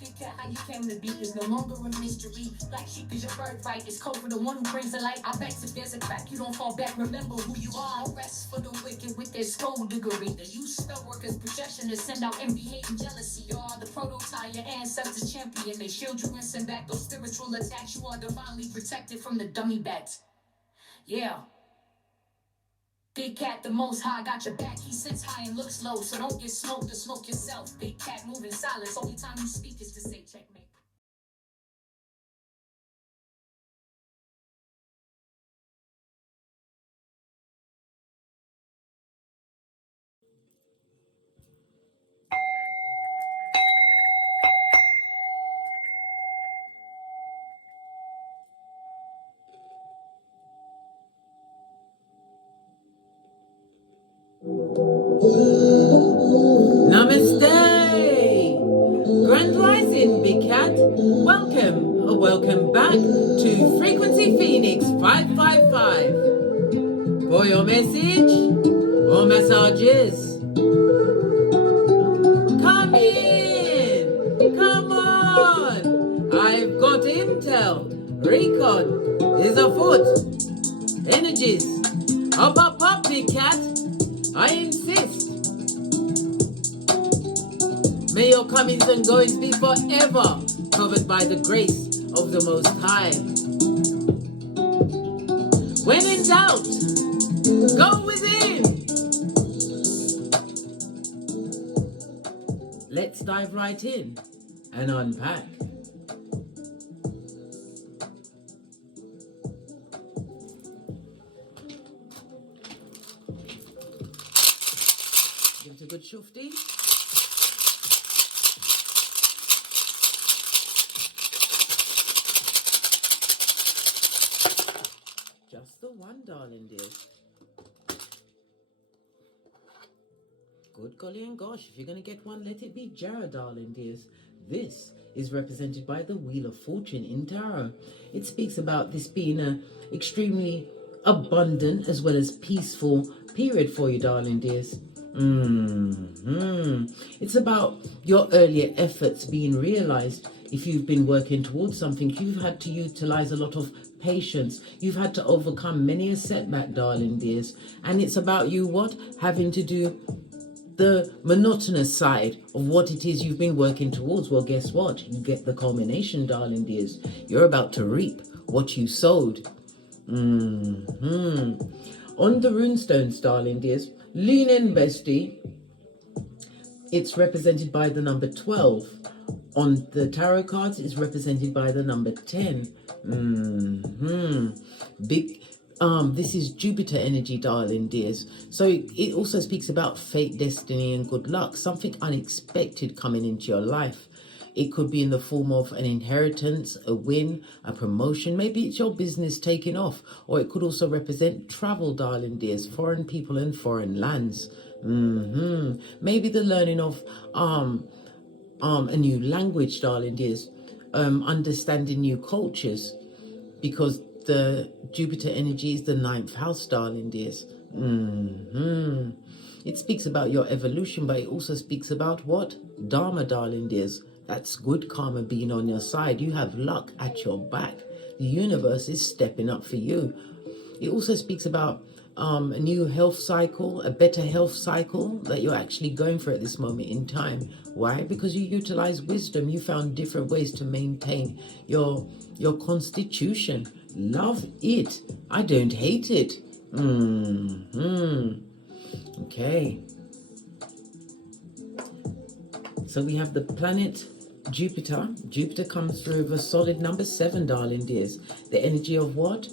Big cat, how you came to be is no longer a mystery. Black sheep is your birthright. It's code for the one who brings the light. I bet if there's a crack, you don't fall back. Remember who you are. No rest for the wicked with their skullduggery. The use spell workers' projection to send out envy, hate, and jealousy. You are the prototype, your ancestors champion. They shield you and send back those spiritual attacks. You are divinely protected from the dummy bats. Yeah. Big cat, the most high, got your back. He sits high and looks low, so don't get smoked or smoke yourself. Big cat moving silence. Only time you speak is to say checkmate. Namaste! Grand Rising, Big Cat. Welcome back to Frequency Phoenix 555. For your message or massages, come in! Come on! I've got intel. Recon is afoot. Energies. Up, Big Cat. I insist. May your comings and goings be forever covered by the grace of the Most High. When in doubt, go within. Let's dive right in and unpack. Give it a good shufty. Just the one, darling dear. Good golly and gosh, if you're going to get one, let it be Jarrah, darling dears. This is represented by the Wheel of Fortune in Tarot. It speaks about this being an extremely abundant as well as peaceful period for you, darling dears. It's about your earlier efforts being realized. If you've been working towards something, you've had to utilize a lot of patience. You've had to overcome many a setback, darling dears. And it's about you having to do the monotonous side of what it is you've been working towards. Well, guess what? You get the culmination, darling dears. You're about to reap what you sowed. On the runestones, darling dears, lean in, bestie. It's represented by the number 12. On the tarot cards, it's represented by the number 10. This is Jupiter energy, darling dears. So it also speaks about fate, destiny, and good luck. Something unexpected coming into your life. It could be in the form of an inheritance, a win, a promotion. Maybe it's your business taking off. Or it could also represent travel, darling dears, foreign people and foreign lands. Maybe the learning of a new language, darling dears. Understanding new cultures. Because the Jupiter energy is the 9th house, darling dears. It speaks about your evolution, but it also speaks about what? Dharma, darling dears. That's good karma being on your side. You have luck at your back. The universe is stepping up for you. It also speaks about a new health cycle, a better health cycle that you're actually going for at this moment in time. Why? Because you utilize wisdom. You found different ways to maintain your constitution. Love it. I don't hate it. Okay. So we have the planet Jupiter. Jupiter comes through with a solid number 7, darling dears. The energy of what?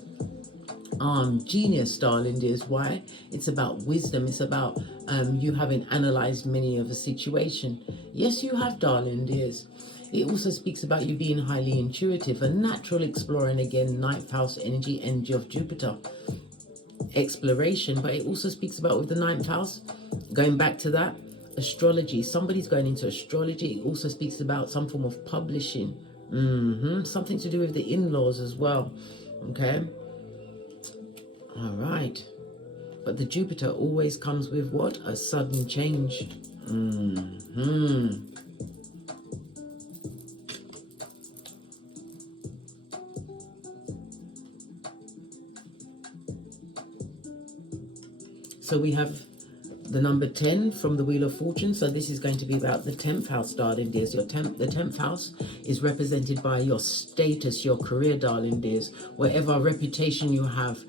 Genius, darling dears. Why? It's about wisdom. It's about you having analyzed many of a situation. Yes, you have, darling dears. It also speaks about you being highly intuitive, a natural explorer, and again, 9th house energy of Jupiter. Exploration, but it also speaks about with the 9th house, going back to that, astrology. Somebody's going into astrology. It also speaks about some form of publishing. Something to do with the in-laws as well. Okay. All right. But the Jupiter always comes with what? A sudden change. So we have the number 10 from the Wheel of Fortune. So this is going to be about the 10th house, darling dears. The 10th house is represented by your status, your career, darling dears. Whatever reputation you have.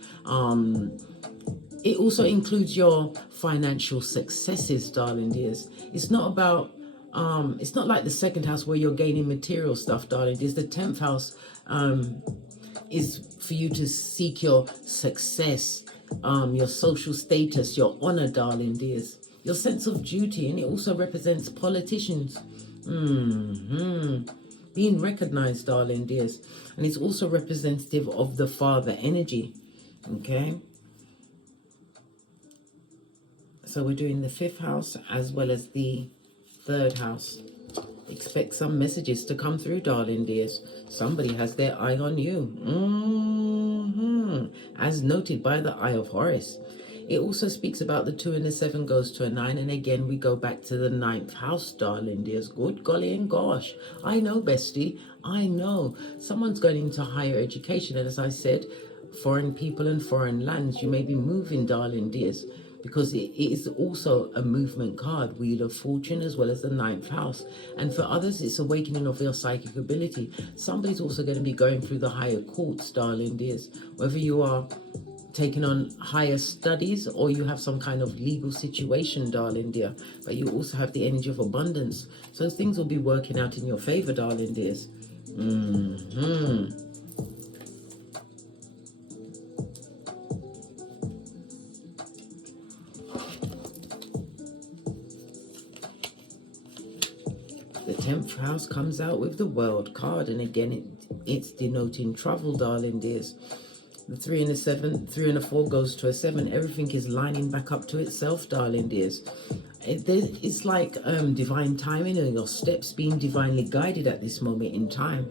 It also includes your financial successes, darling dears. It's not about, it's not like the 2nd house where you're gaining material stuff, darling dears. The 10th house is for you to seek your success, your social status, your honor, darling dears, your sense of duty. And it also represents politicians being recognized, darling dears. And it's also representative of the father energy. Okay, so we're doing the 5th house as well as the 3rd house. Expect some messages to come through, darling dears. Somebody has their eye on you. As noted by the Eye of Horus. It also speaks about the 2 and the 7 goes to a 9. And again, we go back to the 9th house, darling dears. Good golly and gosh. I know, bestie. I know. Someone's going into higher education. And as I said, foreign people and foreign lands, you may be moving, darling dears. Because it is also a movement card, Wheel of Fortune, as well as the 9th house. And for others, it's awakening of your psychic ability. Somebody's also going to be going through the higher courts, darling dears. Whether you are taking on higher studies or you have some kind of legal situation, darling dear. But you also have the energy of abundance. So things will be working out in your favor, darling dears. The 10th house comes out with the World card, and again it's denoting travel, darling dears. The 3 and the 7, 3 and the 4 goes to a 7. Everything is lining back up to itself, darling dears. It's like divine timing and your steps being divinely guided at this moment in time.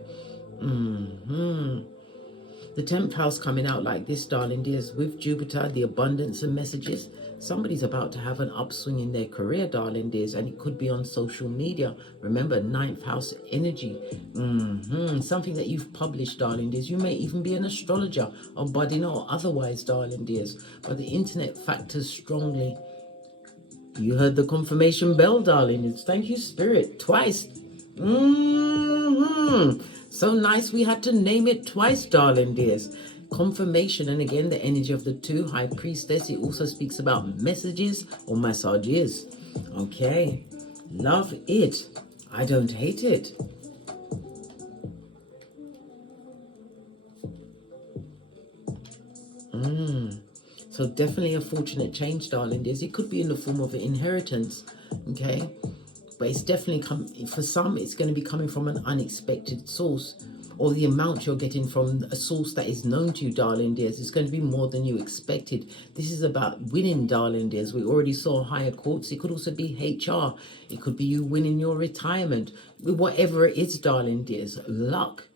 The 10th house coming out like this, darling dears, with Jupiter, the abundance and messages. Somebody's about to have an upswing in their career, darling dears, and it could be on social media. Remember, 9th house energy. Something that you've published, darling dears. You may even be an astrologer or budding or otherwise, darling dears. But the internet factors strongly. You heard the confirmation bell, darling dears. Thank you, Spirit, twice. So nice we had to name it twice, darling dears. Confirmation, and again the energy of the 2, High Priestess. It also speaks about messages or massages. Okay, love it. I don't hate it. So definitely a fortunate change, darling dears. It could be in the form of an inheritance, okay? But it's definitely for some, it's going to be coming from an unexpected source, or the amount you're getting from a source that is known to you, darling dears, is going to be more than you expected. This is about winning, darling dears. We already saw higher courts. It could also be HR. It could be you winning your retirement. Whatever it is, darling dears, luck,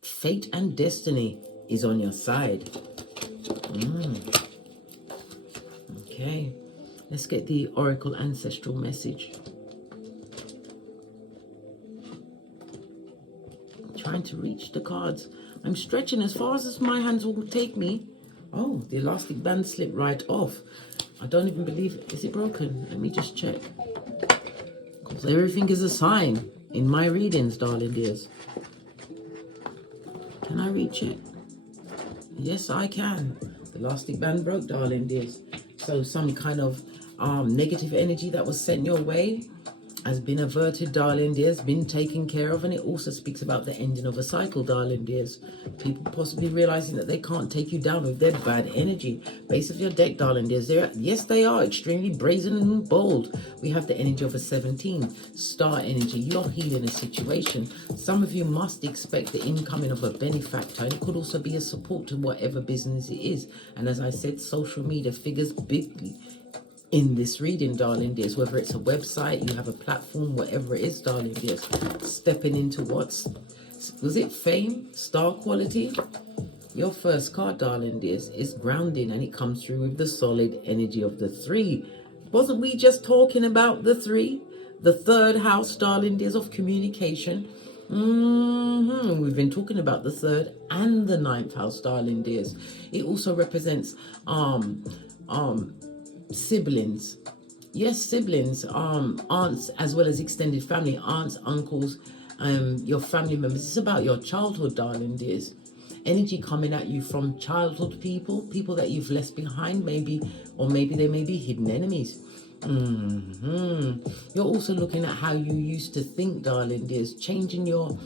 fate and destiny is on your side. Okay, let's get the Oracle Ancestral message. Trying to reach the cards. I'm stretching as far as my hands will take me. Oh, the elastic band slipped right off. I don't even believe it. Is it broken? Let me just check. Because everything is a sign in my readings, darling dears. Can I reach it? Yes, I can. The elastic band broke, darling dears. So some kind of negative energy that was sent your way has been averted, darling dears, been taken care of. And it also speaks about the ending of a cycle, darling dears. People possibly realizing that they can't take you down with their bad energy. Base of your deck, darling dears. Yes, they are extremely brazen and bold. We have the energy of a 17, star energy. You're healing a situation. Some of you must expect the incoming of a benefactor. And it could also be a support to whatever business it is. And as I said, social media figures bigly in this reading, darling dears. Whether it's a website, you have a platform, whatever it is, darling dears, stepping into was it fame, star quality? Your first card, darling dears, is grounding, and it comes through with the solid energy of the 3. Wasn't we just talking about the 3, the 3rd house, darling dears, of communication? We've been talking about the 3rd and the 9th house, darling dears. It also represents siblings. Yes, siblings, aunts, as well as extended family, aunts, uncles, your family members. It's about your childhood, darling dears. Energy coming at you from childhood people, people that you've left behind, maybe, or maybe they may be hidden enemies. You're also looking at how you used to think, darling dears, changing your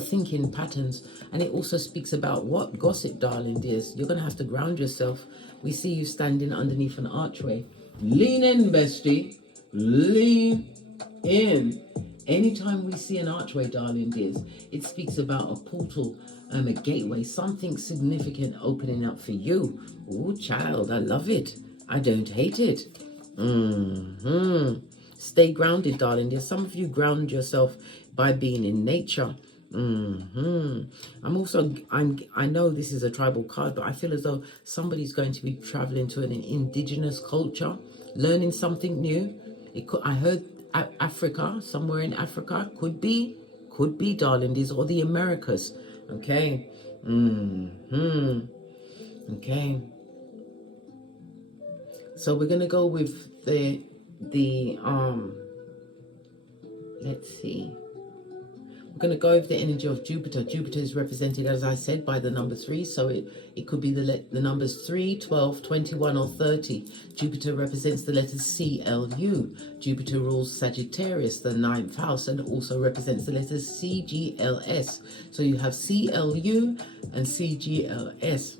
thinking patterns. And it also speaks about what? Gossip, darling dears. You're going to have to ground yourself. We see you standing underneath an archway. Lean in, bestie. Lean in. Anytime we see an archway, darling dears, it speaks about a portal, a gateway, something significant opening up for you. Oh, child, I love it. I don't hate it. Stay grounded, darling dears. Some of you ground yourself by being in nature. I know this is a tribal card, but I feel as though somebody's going to be traveling to an indigenous culture, learning something new. I heard Africa, somewhere in Africa, could be, darling dears, or the Americas. Okay. Okay. So we're gonna go with the let's see. We're going to go over the energy of Jupiter. Jupiter is represented, as I said, by the number 3. So it could be the numbers 3, 12, 21, or 30. Jupiter represents the letters CLU. Jupiter rules Sagittarius, the 9th house, and also represents the letters CGLS. So you have CLU and CGLS.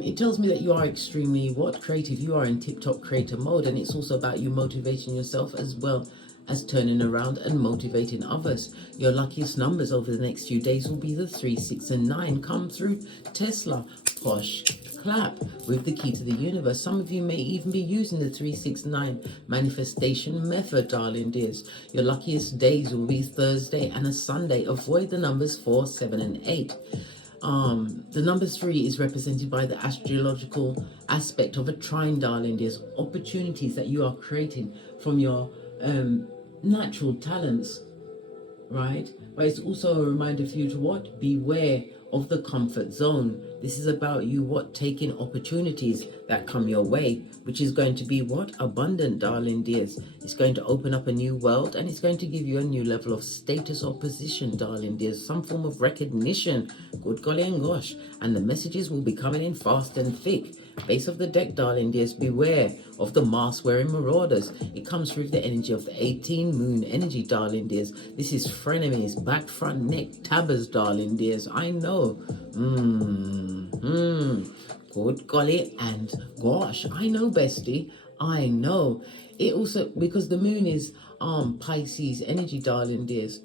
It tells me that you are extremely creative. You are in tip-top creator mode, and it's also about you motivating yourself as well as turning around and motivating others. Your luckiest numbers over the next few days will be the 3, 6, and 9. Come through Tesla, posh, clap with the key to the universe. Some of you may even be using the 3, 6, 9 manifestation method, darling dears. Your luckiest days will be Thursday and a Sunday. Avoid the numbers 4, 7, and 8. The number 3 is represented by the astrological aspect of a trine, darling dears. Opportunities that you are creating from your natural talents, right? But it's also a reminder for you to beware of the comfort zone. This is about you taking opportunities that come your way, which is going to be abundant, darling dears. It's going to open up a new world, and it's going to give you a new level of status or position, darling dears. Some form of recognition. Good golly and gosh. And the messages will be coming in fast and thick. Base of the deck, darling dears, beware of the mask-wearing marauders. It comes through the energy of the 18 moon energy, darling dears. This is frenemies, back, front, neck, tabbers, darling dears. I know. Good golly and gosh. I know, bestie. I know. It also, because the moon is Pisces energy, darling dears.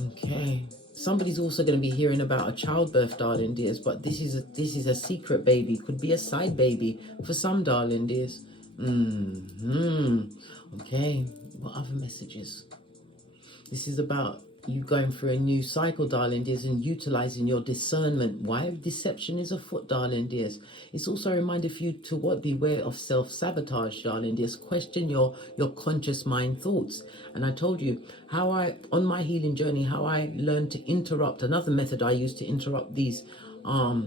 Okay. Somebody's also going to be hearing about a childbirth, darling dears, but this is a secret baby. Could be a side baby for some, darling dears. Okay, what other messages? This is about you going through a new cycle, darling dears, and utilizing your discernment. Why deception is afoot, darling dears. It's also a reminder for you to beware of self-sabotage, darling dears. Question your conscious mind thoughts. And I told you how on my healing journey, how I learned to interrupt. Another method I used to interrupt these oh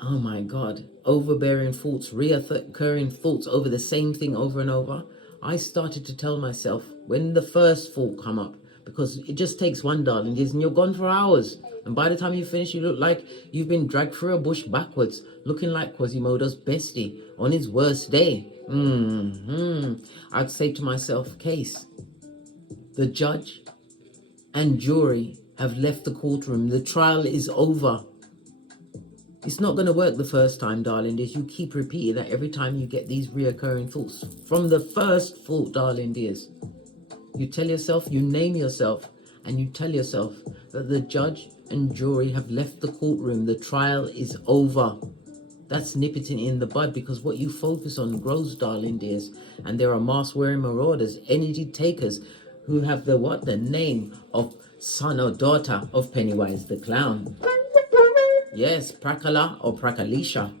my God, overbearing thoughts, reoccurring thoughts over the same thing over and over. I started to tell myself when the first thought come up, because it just takes one, darling dears, and you're gone for hours. And by the time you finish, you look like you've been dragged through a bush backwards, looking like Quasimodo's bestie on his worst day. I'd say to myself, case, the judge and jury have left the courtroom. The trial is over. It's not going to work the first time, darling dears. You keep repeating that every time you get these reoccurring thoughts. From the first thought, darling dears, you tell yourself, you name yourself, and you tell yourself that the judge and jury have left the courtroom. The trial is over. That's nipping in the bud, because what you focus on grows, darling dears. And there are mask-wearing marauders, energy takers, who have the name of son or daughter of Pennywise the Clown. Yes, Prakala or Prakalisha.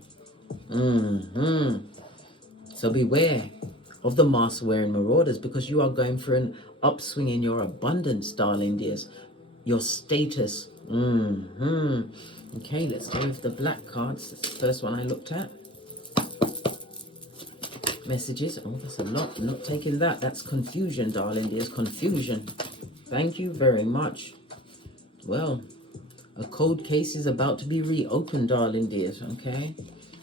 So beware of the mask-wearing marauders, because you are going for an upswing in your abundance, darling dears. your status. Okay, let's go with the black cards. That's the first one I looked at. Messages. Oh, that's a lot. I'm not taking that. That's confusion, darling. There's confusion. Thank you very much. Well, a cold case is about to be reopened, darling dears, okay?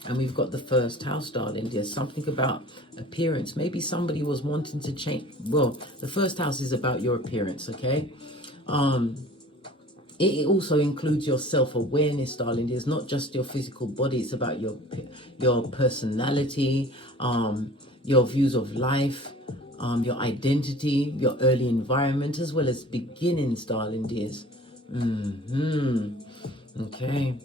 And we've got the first house, darling dears. Something about appearance. Maybe somebody was wanting to change. Well, the first house is about your appearance, okay? It also includes your self-awareness, darling. It's not just your physical body. It's about your personality, your views of life, your identity, your early environment, as well as beginnings, darling dears. Okay.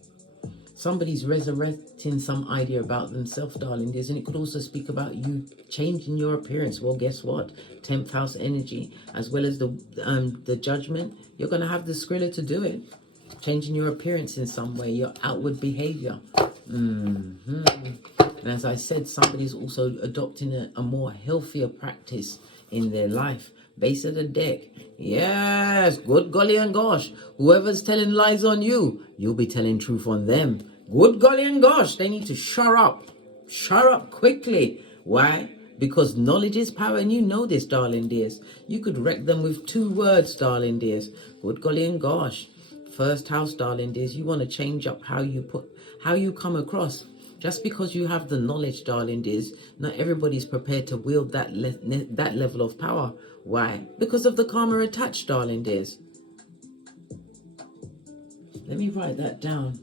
Somebody's resurrecting some idea about themselves, darling dears, and it could also speak about you changing your appearance. Well, guess what? 10th house energy, as well as the judgment. You're going to have the skrilla to do it. Changing your appearance in some way, your outward behavior. And as I said, somebody's also adopting a more healthier practice in their life. Base of the deck. Yes, good golly and gosh. Whoever's telling lies on you, you'll be telling truth on them. Good golly and gosh. They need to shut up. Shut up quickly. Why? Because knowledge is power, and you know this, darling dears. You could wreck them with 2 words, darling dears. Good golly and gosh. First house, darling dears. You want to change up how you come across. Just because you have the knowledge, darling dears, not everybody's prepared to wield that level of power. Why? Because of the karma attached, darling dears. Let me write that down.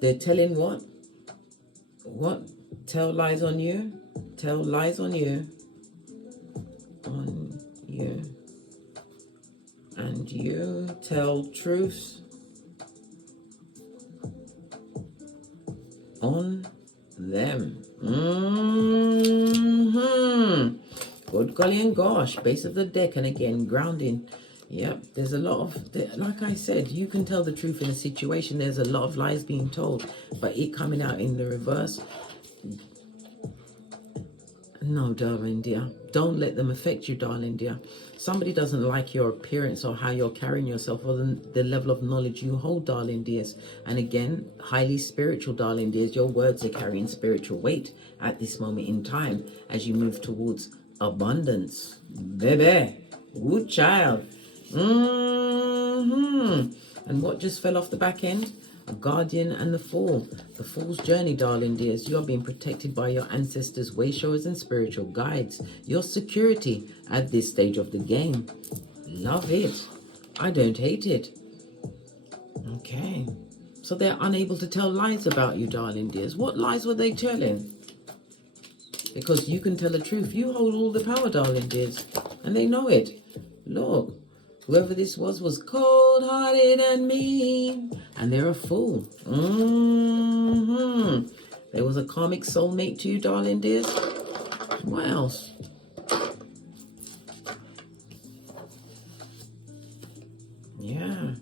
They're telling what? What? Tell lies on you? Tell lies on you. On you. And you tell truths on them. Good golly and gosh. Base of the deck, and again grounding. Yep, there's a lot of, like I said, you can tell the truth in a situation. There's a lot of lies being told, but it coming out in the reverse. No, darling dear, don't let them affect you, darling dear. Somebody doesn't like your appearance or how you're carrying yourself, or the level of knowledge you hold, darling dears. And again, highly spiritual, darling dears. Your words are carrying spiritual weight at this moment in time as you move towards abundance. Baby, good child. And what just fell off the back end? A guardian and the Fool. The Fool's journey, darling dears. You are being protected by your ancestors, way showers, and spiritual guides. Your security at this stage of the game. Love it. I don't hate it. Okay. So they're unable to tell lies about you, darling dears. What lies were they telling? Because you can tell the truth. You hold all the power, darling dears. And they know it. Look. Whoever this was cold-hearted and mean. And they're a fool. There was a karmic soulmate to you, darling dears. What else? Yeah.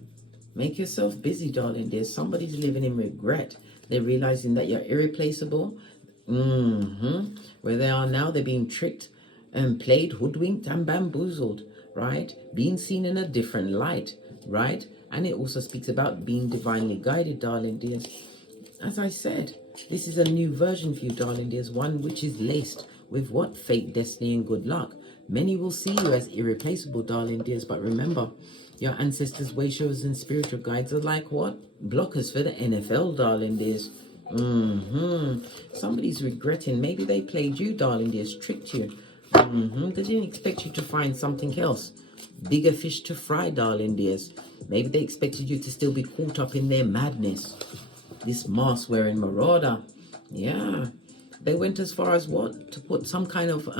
Make yourself busy, darling dears. Somebody's living in regret. They're realizing that you're irreplaceable. Where they are now, they're being tricked and played, hoodwinked, and bamboozled. Right? Being seen in a different light, right? And it also speaks about being divinely guided, darling dears. As I said, this is a new version for you, darling dears, one which is laced with what? Fate, destiny, and good luck. Many will see you as irreplaceable, darling dears, but remember, your ancestors, way showers, and spiritual guides are like what? Blockers for the NFL, darling dears. Somebody's regretting. Maybe they played you, darling dears, tricked you. They didn't expect you to find something else. Bigger fish to fry, darling dears. Maybe they expected you to still be caught up in their madness. This mask-wearing marauder. Yeah. They went as far as what? To put some kind of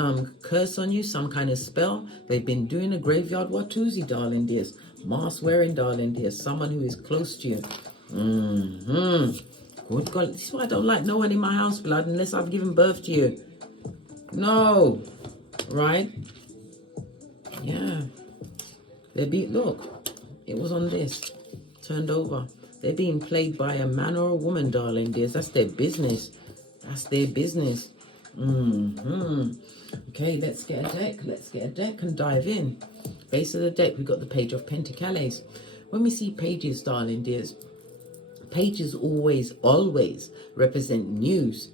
curse on you, some kind of spell. They've been doing a graveyard Watusi, darling dears. Mask-wearing, darling dears. Someone who is close to you. Good God. This is why I don't like no one in my house, blood, unless I've given birth to you. No. Right? Yeah. Look, it was on this. Turned over. They're being played by a man or a woman, darling dears. That's their business. That's their business. Okay, let's get a deck. Let's get a deck and dive in. Base of the deck, we've got the Page of Pentacles. When we see pages, darling dears, pages always represent news.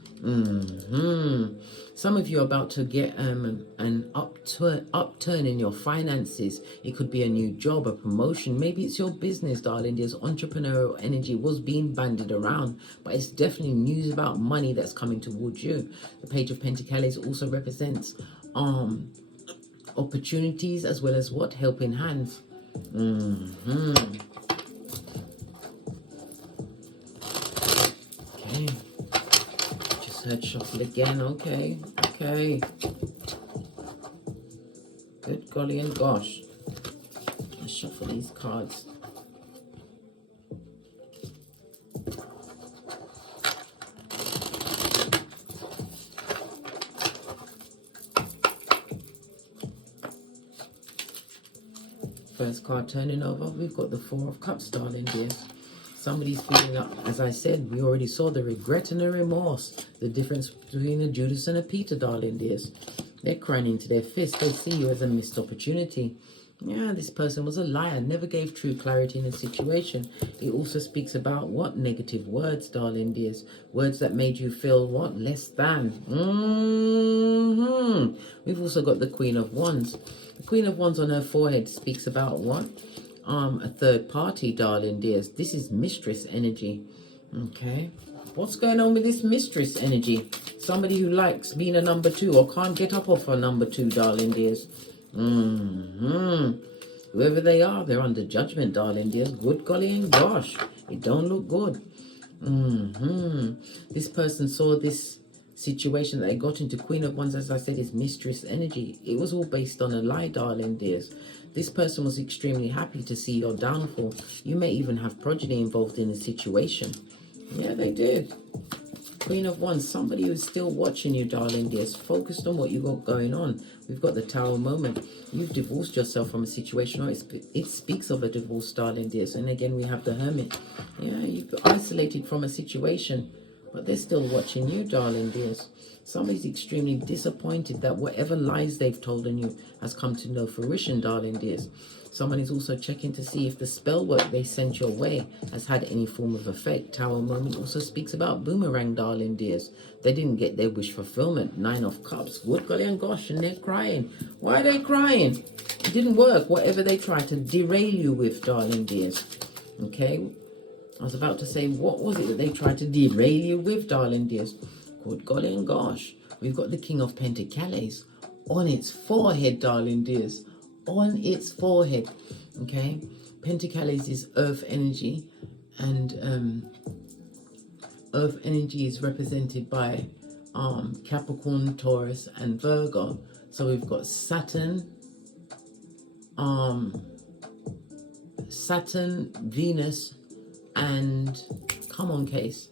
Some of you are about to get an upturn in your finances. It could be a new job, a promotion. Maybe it's your business, darling. There's entrepreneurial energy was being bandied around, but it's definitely news about money that's coming towards you. The Page of Pentacles also represents opportunities as well as what? Helping hands. Okay. Just heard shuffle again. Okay. Okay. Good golly and gosh. Let's shuffle these cards. First card turning over, we've got the Four of Cups, darling dear. Somebody's feeling up, as I said, we already saw the regret and the remorse. The difference between a Judas and a Peter, darling dears. They're crying into their fist. They see you as a missed opportunity. Yeah, this person was a liar, never gave true clarity in a situation. It also speaks about what? Negative words, darling dears. Words that made you feel what? Less than. We've also got the Queen of Wands. The Queen of Wands on her forehead speaks about what? A third party, darling dears. This is mistress energy. Okay. What's going on with this mistress energy? Somebody who likes being a number two or can't get up off a number two, darling dears. Whoever they are, they're under judgment, darling dears. Good golly and gosh, it don't look good. This person saw this situation that they got into. Queen of Wands, as I said, is mistress energy. It was all based on a lie, darling dears. This person was extremely happy to see your downfall. You may even have progeny involved in the situation. Yeah, they did. Queen of Wands, somebody who's still watching you, darling dears, focused on what you got going on. We've got the Tower moment. You've divorced yourself from a situation, or it speaks of a divorce, darling dears. And again, we have the Hermit. Yeah, you've isolated from a situation, but they're still watching you, darling dears. Somebody's extremely disappointed that whatever lies they've told on you has come to no fruition, darling dears. Someone is also checking to see if the spell work they sent your way has had any form of effect. Tower moment also speaks about boomerang, darling dears. They didn't get their wish fulfillment. Nine of Cups. Good golly and gosh, and they're crying. Why are they crying? It didn't work. Whatever they tried to derail you with, darling dears. Okay. I was about to say, what was it that they tried to derail you with, darling dears? Good golly and gosh. We've got the King of Pentacles on its forehead, darling dears. On its forehead. Okay. Pentacles is earth energy. And earth energy is represented by Capricorn, Taurus, and Virgo. So we've got Saturn, Venus, and come on, case.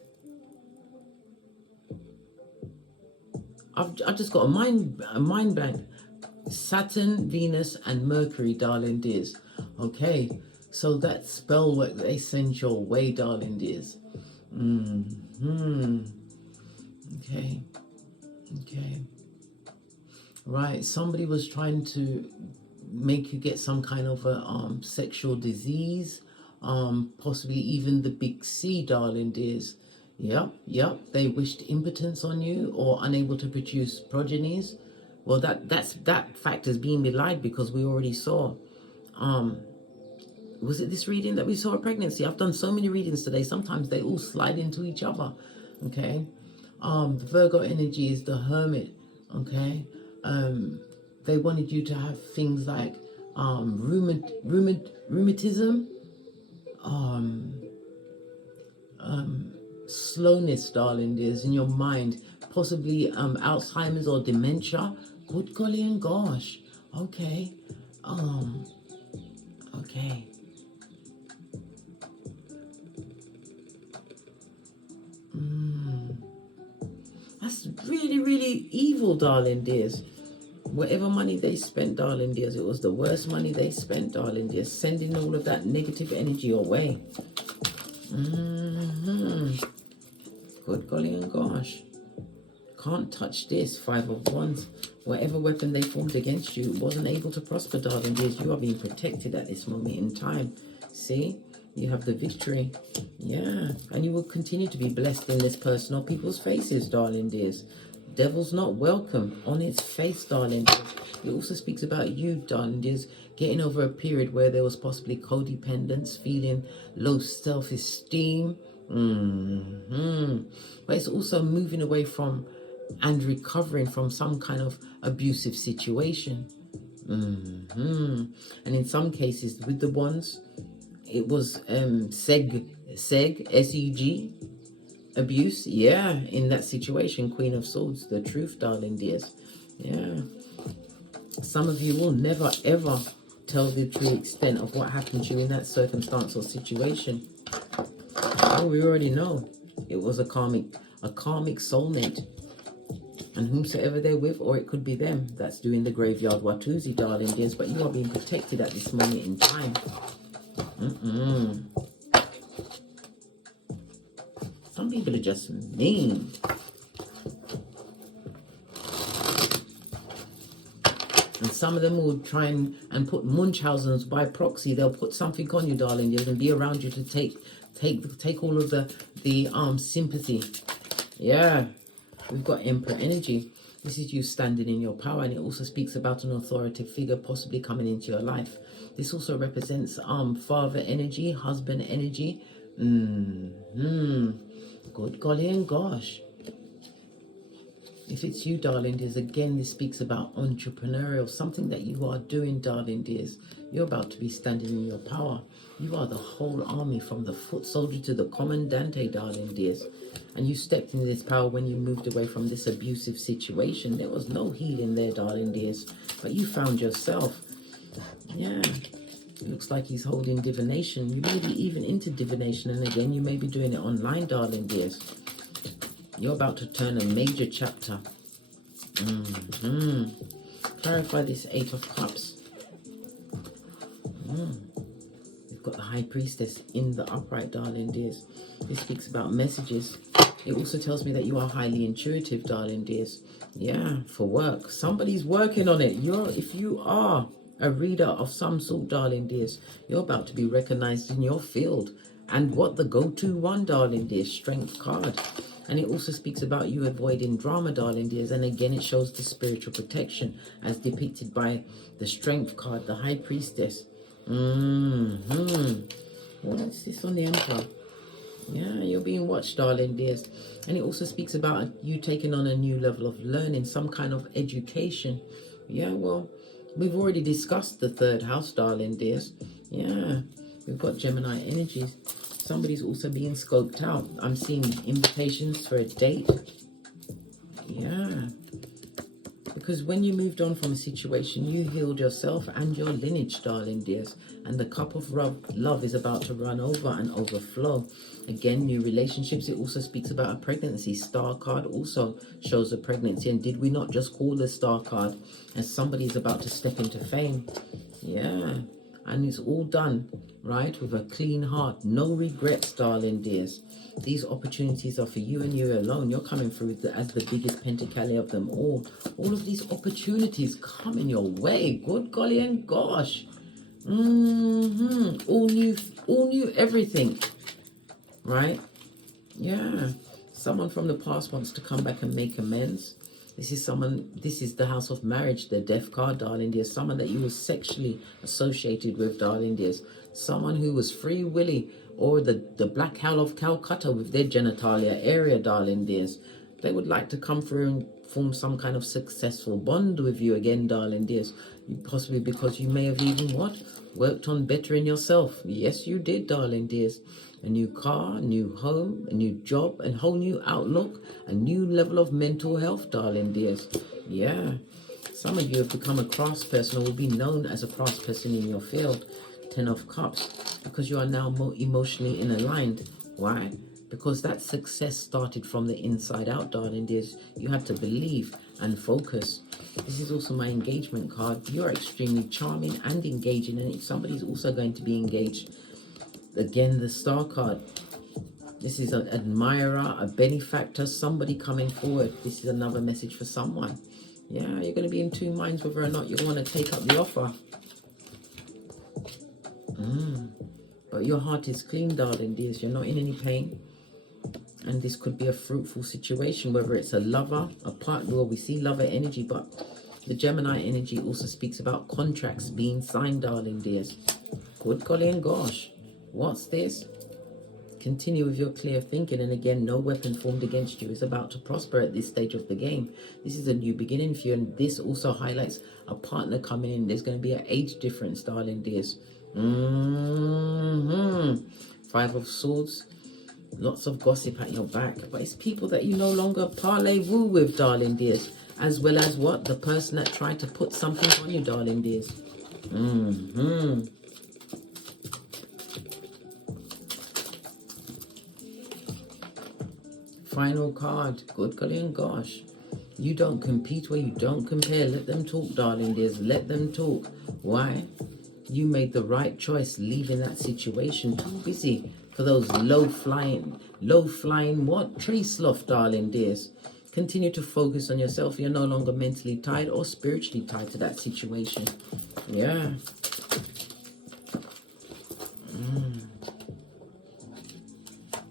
I've just got a mind blank. Saturn, Venus, and Mercury, darling dears. Okay, so that spell work they sent your way, darling dears. Okay. Right, somebody was trying to make you get some kind of a sexual disease, possibly even the big C, darling dears. Yep. They wished impotence on you or unable to produce progenies. Well, that fact is being belied because we already saw. Was it this reading that we saw a pregnancy? I've done so many readings today. Sometimes they all slide into each other. Okay. The Virgo energy is the Hermit. Okay. They wanted you to have things like rheumatism, slowness, darling dears, in your mind, possibly Alzheimer's or dementia. Good golly and gosh. Okay. Okay. That's really, really evil, darling dears. Whatever money they spent, darling dears, it was the worst money they spent, darling dears, sending all of that negative energy away. Good golly and gosh. can't touch this. 5 of Wands. Whatever weapon they formed against you wasn't able to prosper, darling dears. You are being protected at this moment in time. See? You have the victory. Yeah. And you will continue to be blessed in this person or people's faces, darling dears. Devil's not welcome on its face, darling dears. It also speaks about you, darling dears, getting over a period where there was possibly codependence, feeling low self-esteem. But it's also moving away from and recovering from some kind of abusive situation. And in some cases, with the ones, it was SEG, S-E-G, abuse. Yeah, in that situation, Queen of Swords, the truth, darling dears. Yeah. Some of you will never, ever tell the true extent of what happened to you in that circumstance or situation. Oh, we already know. It was a karmic soulmate. And whomsoever they're with, or it could be them, that's doing the graveyard Watusi, darling dears. But you are being protected at this moment in time. Some people are just mean. And some of them will try and put Munchausen's by proxy. They'll put something on you, darling dears, and be around you to take all of the sympathy. Yeah. We've got Emperor energy. This is you standing in your power, and it also speaks about an authoritative figure possibly coming into your life. This also represents father energy, husband energy. Good golly and gosh. If it's you, darling dears, again, this speaks about entrepreneurial, something that you are doing, darling dears. You're about to be standing in your power. You are the whole army, from the foot soldier to the commandante, darling dears. And you stepped into this power when you moved away from this abusive situation. There was no healing there, darling dears. But you found yourself. Yeah. It looks like he's holding divination. You may be even into divination. And again, you may be doing it online, darling dears. You're about to turn a major chapter. Clarify this 8 of Cups. We've got the High Priestess in the upright, darling dears. This speaks about messages. It also tells me that you are highly intuitive, darling dears. Yeah, for work. Somebody's working on it. If you are a reader of some sort, darling dears, you're about to be recognized in your field. And what the go-to one, darling dears, Strength card. And it also speaks about you avoiding drama, darling dears. And again, it shows the spiritual protection as depicted by the Strength card, the High Priestess. What's this on the Emperor? Yeah, you're being watched, darling dears. And it also speaks about you taking on a new level of learning, some kind of education. Yeah, well, we've already discussed the 3rd house, darling dears. Yeah, we've got Gemini energies. Somebody's also being scoped out. I'm seeing invitations for a date. Yeah. Because when you moved on from a situation, you healed yourself and your lineage, darling dears. And the cup of love is about to run over and overflow. Again, new relationships. It also speaks about a pregnancy. Star card also shows a pregnancy. And did we not just call the Star card as somebody is about to step into fame? Yeah. And it's all done, right, with a clean heart. No regrets, darling dears. These opportunities are for you and you alone. You're coming through as the biggest Pentacali of them all. All of these opportunities coming your way. Good golly and gosh. All new everything. Right? Yeah. Someone from the past wants to come back and make amends. This is the house of marriage, the death card, darling dears. Someone that you were sexually associated with, darling dears. Someone who was free willy, or the black owl of Calcutta with their genitalia area, darling dears. They would like to come through and form some kind of successful bond with you again, darling dears. Possibly because you may have even worked on bettering yourself. Yes, you did, darling dears. A new car, a new home, a new job, a whole new outlook, a new level of mental health, darling dears. Yeah. Some of you have become a craftsperson or will be known as a craftsperson in your field. 10 of Cups. Because you are now more emotionally aligned. Why? Because that success started from the inside out, darling dears. You have to believe and focus. This is also my engagement card. You're extremely charming and engaging, and somebody's also going to be engaged. Again, the Star card. This is an admirer, a benefactor, somebody coming forward. This is another message for someone. Yeah, you're going to be in two minds whether or not you want to take up the offer. But your heart is clean, darling dears. You're not in any pain. And this could be a fruitful situation, whether it's a lover, a partner. Well, we see lover energy, but the Gemini energy also speaks about contracts being signed, darling dears. Good golly and gosh. What's this? Continue with your clear thinking, and again, no weapon formed against you is about to prosper at this stage of the game. This is a new beginning for you, and this also highlights a partner coming in. There's going to be an age difference, darling dears. Five of Swords, lots of gossip at your back, but it's people that you no longer parlez-vous with, darling dears, as well as what? The person that tried to put something on you, darling dears. Final card. Good golly and gosh. You don't compete where you don't compare. Let them talk, darling dears. Let them talk. Why? You made the right choice leaving that situation. Too busy for those low-flying what? Tree sloth, darling dears. Continue to focus on yourself. You're no longer mentally tied or spiritually tied to that situation. Yeah.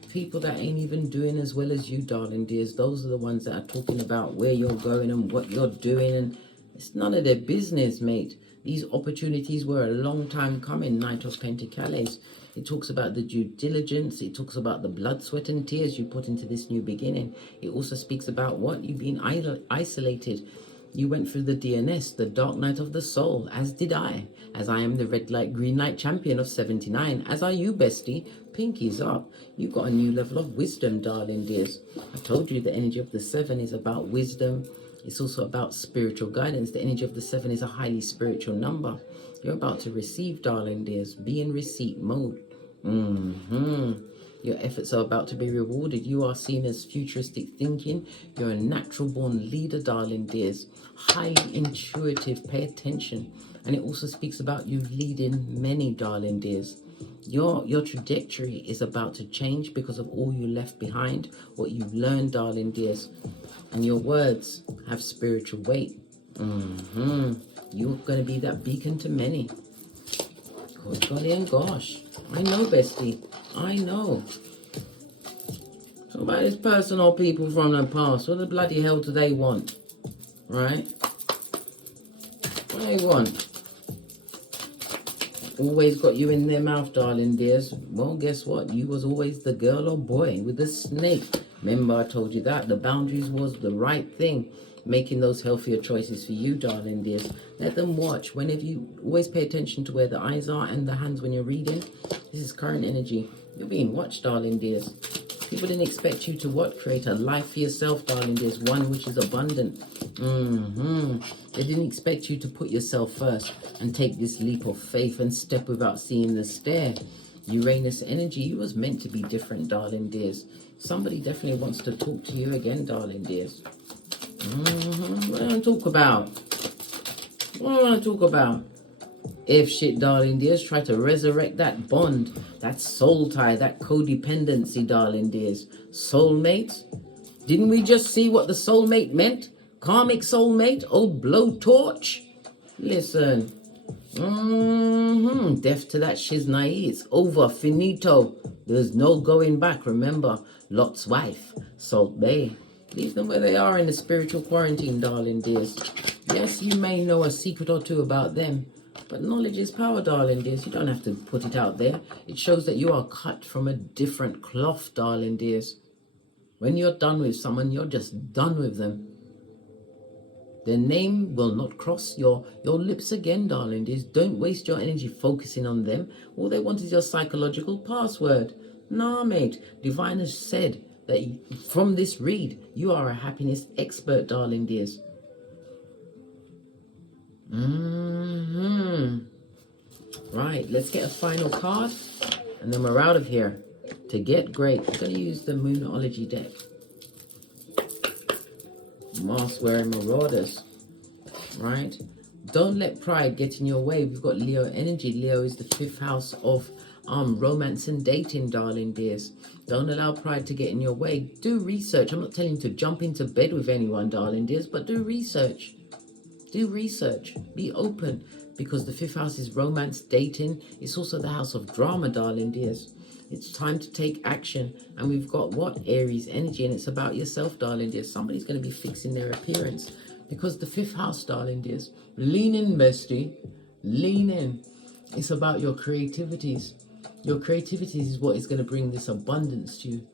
People that ain't even doing as well as you, darling dears, those are the ones that are talking about where you're going and what you're doing, and it's none of their business, mate. These opportunities were a long time coming. Knight of Pentacles. It talks about the due diligence. It talks about the blood, sweat and tears you put into this new beginning. It also speaks about what you've been isolated. You went through the DNS, the dark night of the soul, as did I. As I am the red light, green light champion of 79. As are you, bestie. Pinkies up. You've got a new level of wisdom, darling dears. I told you the energy of the 7 is about wisdom. It's also about spiritual guidance. The energy of the 7 is a highly spiritual number. You're about to receive, darling dears. Be in receipt mode. Your efforts are about to be rewarded. You are seen as futuristic thinking. You're a natural born leader, darling dears. Highly intuitive. Pay attention. And it also speaks about you leading many, darling dears. Your trajectory is about to change because of all you left behind, what you've learned, darling dears. And your words have spiritual weight. You're going to be that beacon to many. Good golly and gosh. I know, bestie. I know. So about this person or people from the past, what the bloody hell do they want? Right? What do they want? Always got you in their mouth, darling dears. Well, guess what? You was always the girl or boy with the snake. Remember, I told you that. The boundaries was the right thing. Making those healthier choices for you, darling dears. Let them watch. Whenever you always pay attention to where the eyes are and the hands when you're reading. This is current energy. You're being watched, darling dears. People didn't expect you to what? Create a life for yourself, darling dears. One which is abundant. They didn't expect you to put yourself first and take this leap of faith and step without seeing the stair. Uranus energy, you was meant to be different, darling dears. Somebody definitely wants to talk to you again, darling dears. What do I want to talk about? What do I want to talk about? If shit, darling dears, try to resurrect that bond, that soul tie, that codependency, darling dears. Soulmates? Didn't we just see what the soulmate meant? Karmic soulmate? Old blowtorch? Listen. Death to that shiznai. It's over. Finito. There's no going back. Remember, Lot's wife, Salt Bay. Leave them where they are in the spiritual quarantine, darling dears. Yes, you may know a secret or two about them, but knowledge is power, darling dears. You don't have to put it out there. It shows that you are cut from a different cloth, darling dears. When you're done with someone, you're just done with them. Their name will not cross your lips again, darling dears. Don't waste your energy focusing on them. All they want is your psychological password. Nah, mate. Divine has said that from this read, you are a happiness expert, darling dears. Right, let's get a final card, and then we're out of here. To get great, I'm going to use the Numerology deck. Mask-wearing Marauders. Right? Don't let pride get in your way. We've got Leo energy. Leo is the 5th house of romance and dating, darling dears. Don't allow pride to get in your way. Do research. I'm not telling you to jump into bed with anyone, darling dears, but do research. Do research. Be open, because the 5th house is romance, dating. It's also the house of drama, darling dears. It's time to take action. And we've got what? Aries energy, and it's about yourself, darling dears. Somebody's going to be fixing their appearance, because the 5th house, darling dears. Lean in, bestie. Lean in. It's about your creativities. Your creativity is what is going to bring this abundance to you.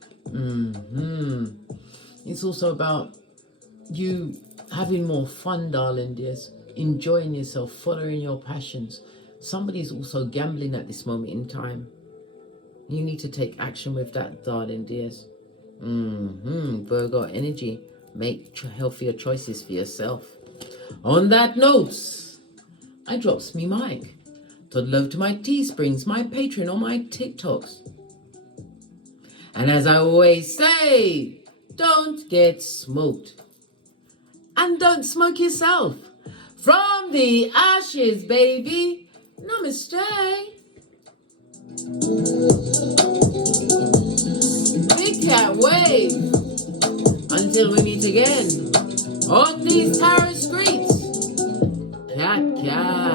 It's also about you having more fun, darling dears. Enjoying yourself, following your passions. Somebody's also gambling at this moment in time. You need to take action with that, darling dears. Virgo energy. Make healthier choices for yourself. On that note, I drops me mic. Todd love to my Teesprings, my Patreon, or my TikToks. And as I always say, don't get smoked. And don't smoke yourself. From the ashes, baby. Namaste. Big cat wave. Until we meet again on these Tarot streets. Cat cat.